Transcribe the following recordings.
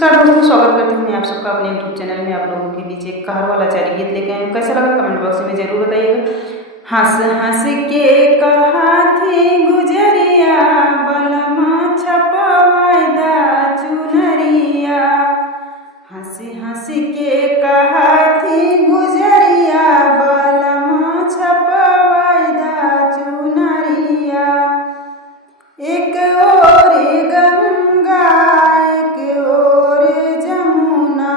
नमस्कार दोस्तों, स्वागत करती हूँ मैं आप सबका अपने यूट्यूब चैनल में। आप लोगों के बीच एक कहर वाला जारी गीत लेके आए हूँ। कैसा लगा कमेंट बॉक्स में जरूर बताइएगा। हंस हंस के कहा थी गुजरिया, बलमा छपवायदा चुनरिया। हंस हंस के कहा थी गुजरिया, बलमा छपवायदा चुनरिया। एक और गंगा एक और जमुना,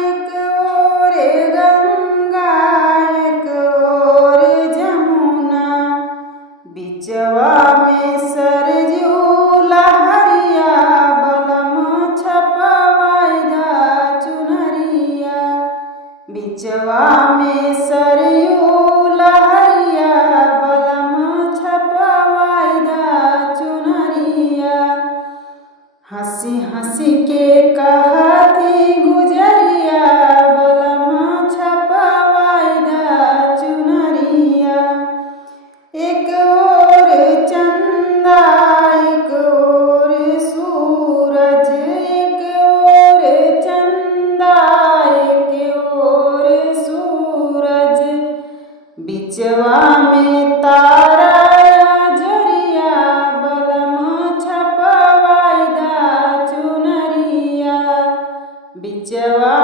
एक और गंगा एक और जमुना। बिचवा में सरजू लहरिया, बलम छपवायदा चुनरिया। बिचवा में सरयू लहरिया, बलम छपवायदा चुनरिया। हंसी हंसी के कहा थी गुजरिया, बलमा छपवायदा चुनरिया। एक और चंदा एक और सूरज, एक और चंदा एक और सूरज। बिचवा में तारा जरिया, बलमा छपवायदा चुनरिया। बिचवा